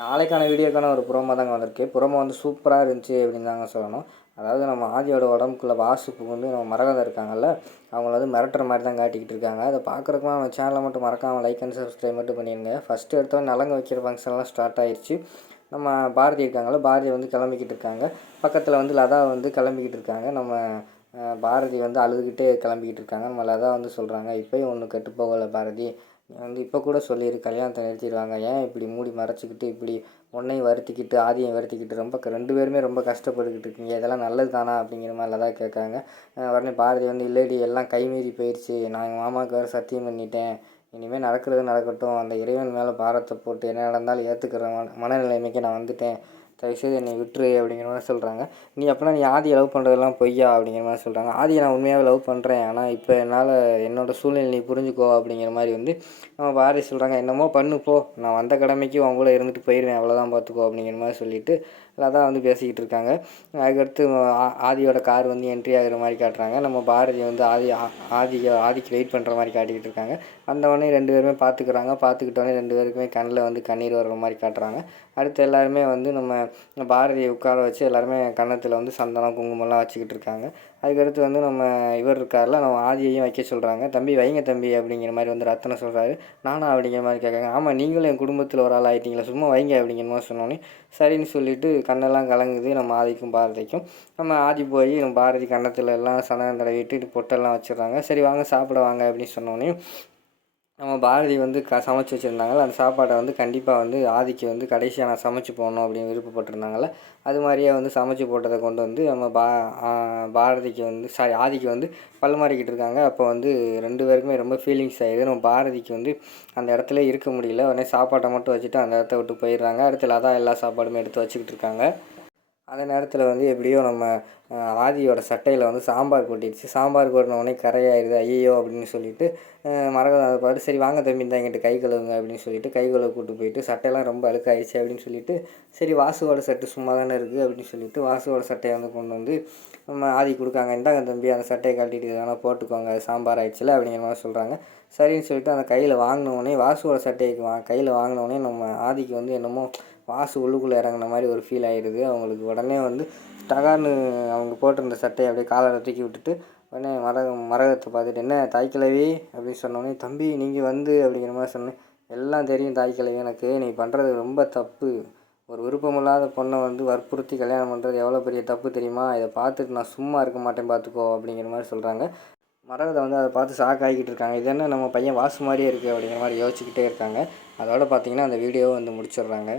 நாளைக்கான வீடியோக்கான ஒரு ப்ரோமோ தாங்க வந்திருக்கு. ப்ரோமோ வந்து சூப்பராக இருந்துச்சு அப்படின்னு தாங்க சொல்லணும். அதாவது நம்ம ஆதியோட உடம்புக்குள்ள வாசு புகுந்து நம்ம மரகதம் இருக்காங்கல்ல, அவங்கள வந்து மிரட்டுற மாதிரி தான் காட்டிக்கிட்டு இருக்காங்க. அதை பார்க்குறதுக்குலாம் நம்ம சேனலை மட்டும் மறக்காமல் லைக் அண்ட் சப்ஸ்கிரைப் மட்டும் பண்ணிடுங்க. ஃபஸ்ட்டு எடுத்தோன்னே நலங்கு வைக்கிற ஃபங்க்ஷன்லாம் ஸ்டார்ட் ஆயிடுச்சு. நம்ம பாரதி இருக்காங்கல்ல, பாரதி வந்து கிளம்பிக்கிட்டு இருக்காங்க. பக்கத்தில் வந்து லதா வந்து கிளம்பிக்கிட்டு இருக்காங்க. நம்ம பாரதி வந்து அழுதுகிட்டே கிளம்பிக்கிட்டு இருக்காங்க. நம்ம லதா வந்து சொல்கிறாங்க, இப்போயும் ஒன்றும் கெட்டு போகலை பாரதி, நீ வந்து இப்போ கூட சொல்லிடு கல்யாணத்தை நிறுத்திடுவாங்க, ஏன் இப்படி மூடி மறைச்சிக்கிட்டு இப்படி உன்னையும் வருத்திக்கிட்டு ஆதியும் வருத்திக்கிட்டு ரொம்ப 2 பேருமே ரொம்ப கஷ்டப்பட்டுக்கிட்டு இருக்கீங்க, இதெல்லாம் நல்லது தானா அப்படிங்கிற மாதிரிலாம் தான் கேட்காங்க. உடனே பாரதி வந்து இல்லடி எல்லாம் கைமீறி போயிடுச்சு, நான் எங்கள் மாமாவுக்கு வேறு சத்தியம் பண்ணிட்டேன், இனிமேல் நடக்கிறது நடக்கட்டும், அந்த இறைவன் மேலே பாரத்தை போட்டு என்ன நடந்தாலும் ஏற்றுக்கிற மனநிலைமைக்கு நான் வந்துட்டேன், தயவுசெய்து என்னை விட்டுரு அப்படிங்கிற மாதிரி சொல்கிறாங்க. நீ அப்படின்னா நீ ஆதியை லவ் பண்ணுறதெல்லாம் பொய்யா அப்படிங்கிற மாதிரி சொல்கிறாங்க. ஆதியை நான் உண்மையாகவே லவ் பண்ணுறேன், ஆனால் இப்போ என்னால் என்னோடய சூழ்நிலை நீ புரிஞ்சுக்கோ அப்படிங்கிற மாதிரி வந்து நம்ம பாரதி சொல்கிறாங்க. என்னமோ பண்ணு போ, நான் வந்த கடமைக்கு அவங்க கூட இருந்துட்டு போயிடுவேன், அவ்வளோதான் பார்த்துக்கோ அப்படிங்கிற மாதிரி சொல்லிவிட்டு லதா வந்து பேசிக்கிட்டு இருக்காங்க. அதுக்கடுத்து ஆதியோட கார் வந்து என்ட்ரி ஆகிற மாதிரி காட்டுறாங்க. நம்ம பாரதி வந்து ஆதிக்கு வெயிட் பண்ணுற மாதிரி காட்டிக்கிட்டு இருக்காங்க. வந்தவொடனே 2 பேருமே பார்த்துக்கிட்டோடனே 2 பேருக்குமே கண்ணில் வந்து கண்ணீர் வர்ற மாதிரி காட்டுறாங்க. அடுத்து எல்லாருமே வந்து நம்ம பாரதியை உட்கார வச்சு எல்லாருமே கன்னத்தில் வந்து சந்தனம் குங்குமம்லாம் வச்சுக்கிட்டு இருக்காங்க. அதுக்கடுத்து வந்து நம்ம இவர் இருக்கார்ல, நம்ம ஆதியையும் வைக்க சொல்கிறாங்க. தம்பி வைங்க தம்பி அப்படிங்கிற மாதிரி வந்து ரத்தனம் சொல்கிறாரு. நானா அப்படிங்கிற மாதிரி கேட்காங்க. ஆமாம், நீங்களும் என் குடும்பத்தில் ஒரு ஆள் ஆகிட்டீங்களா, சும்மா வைங்க அப்படிங்கிற மாதிரி சொன்னோன்னே சரின்னு சொல்லிவிட்டு கண்ணெல்லாம் கலங்குது நம்ம ஆதிக்கும் பாரதிக்கும். நம்ம ஆதி போய் நம்ம பாரதி கன்னத்தில் எல்லாம் சந்தனம் தடவிட்டு பொட்டெல்லாம் வச்சிடுறாங்க. சரி வாங்க சாப்பிட வாங்க அப்படின்னு சொன்னோன்னே நம்ம பாரதி வந்து சமைச்சு வச்சுருந்தாங்கள்ல, அந்த சாப்பாடை வந்து கண்டிப்பாக வந்து ஆதிக்கு வந்து கடைசியாக நான் சமைச்சு போடணும் அப்படின்னு விருப்பப்பட்டிருந்தாங்கள்ல, அது மாதிரியே வந்து சமைச்சு போட்டதை கொண்டு வந்து நம்ம பாரதிக்கு வந்து ஆதிக்கு வந்து பரிமாறிக்கிட்டு இருக்காங்க. அப்போ வந்து 2 பேருக்குமே ரொம்ப ஃபீலிங்ஸ் ஆகிடுது. நம்ம பாரதிக்கு வந்து அந்த இடத்துல இருக்க முடியல. உடனே சாப்பாட்டை மட்டும் வச்சுட்டு அந்த இடத்த விட்டு போயிடுறாங்க. அடுத்து லதா எல்லா சாப்பாடுமே எடுத்து வச்சுக்கிட்டு இருக்காங்க. அந்த நேரத்தில் வந்து எப்படியோ நம்ம ஆதியோட சட்டையில் வந்து சாம்பார் கொட்டிடுச்சு. சாம்பார் கொட்டினோடனே கரையாயிடுது. ஐயோ அப்படின்னு சொல்லிட்டு மரகதம் அதை பார்த்து சரி வாங்க தம்பி தான் எங்கிட்ட கை கழுவுங்க அப்படின்னு சொல்லிட்டு கை கழுவ கூட்டு போயிட்டு சட்டையெல்லாம் ரொம்ப அழுக்காயிடுச்சு அப்படின்னு சொல்லிட்டு சரி வாசுவோட சட்டை சும்மா தானே இருக்குது அப்படின்னு சொல்லிட்டு வாசுவோட சட்டையை வந்து கொண்டு வந்து நம்ம ஆதி கொடுக்காங்க. இந்தாங்க தம்பி அந்த சட்டையை கழட்டிட்டு வேணால் போட்டுக்கோங்க, அது சாம்பார் ஆயிடுச்சுல அப்படிங்கிற மாதிரி சொல்கிறாங்க. சரின்னு சொல்லிட்டு அந்த கையில் வாங்கினோடனே வாசுவோட சட்டைக்கு கையில் வாங்கினோடனே நம்ம ஆதிக்கு வந்து என்னமோ வாசு உள்ளுக்குள்ளே இறங்கின மாதிரி ஒரு ஃபீல் ஆகிடுது அவங்களுக்கு. உடனே வந்து டகார்னு அவங்க போட்டிருந்த சட்டையை அப்படியே காலரை தூக்கி விட்டுட்டு உடனே மரகத்தை பார்த்துட்டு என்ன தாய்க்கிழவி அப்படின்னு சொன்னோடனே தம்பி நீங்கள் வந்து அப்படிங்கிற மாதிரி சொன்னேன். எல்லாம் தெரியும் தாய்க்கிழவி எனக்கு, நீ பண்ணுறது ரொம்ப தப்பு, ஒரு விருப்பமில்லாத பொண்ணை வந்து வற்புறுத்தி கல்யாணம் பண்ணுறது எவ்வளோ பெரிய தப்பு தெரியுமா, இதை பார்த்துட்டு நான் சும்மா இருக்க மாட்டேன் பார்த்துக்கோ அப்படிங்கிற மாதிரி சொல்கிறாங்க. மரகதை வந்து அதை பார்த்து ஷாக் ஆகிக்கிட்டு இருக்காங்க. இது என்ன நம்ம பையன் வாசு மாதிரியே இருக்குது அப்படிங்கிற மாதிரி யோசிச்சுக்கிட்டே இருக்காங்க. அதோட பார்த்திங்கன்னா அந்த வீடியோவை வந்து முடிச்சிடுறாங்க.